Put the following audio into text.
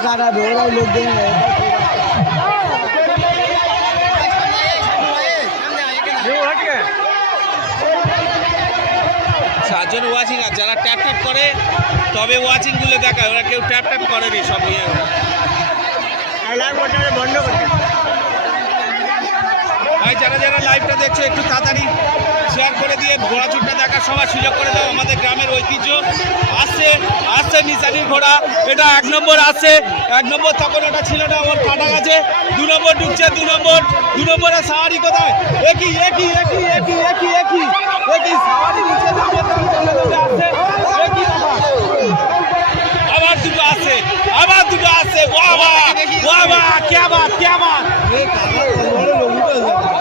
টাকা ওরাও লোক দেন সাতজন ওয়াচিং আর যারা ট্যাপ ট্যাপ করে তবে ওয়াচিংগুলো দেখায় ওরা কেউ ট্যাপ ট্যাপ করেনি সব নিয়ে। বন্ধ করতে। ভাই, যারা যারা লাইভটা দেখছ, একটু তাড়াতাড়ি শেয়ার করে দিয়ে ঘোড়া চুটটা দেখার সবার সুযোগ করে দাও, আমাদের গ্রামের ঐতিহ্য। আসছে আসছে নিশানির ঘোড়া। এটা এক নম্বর আসছে। এক নম্বর তখন ওটা ছিল না, ওর কাটা গেছে। দু নম্বর ঢুকছে, দু নম্বর। দু নম্বরে সাহারি কোথায়? একই একই একই একই একই একই একই সাহারি নিচে আসছে। আবার দুটো আসছে বাবা বাবা, কে বাত কে এই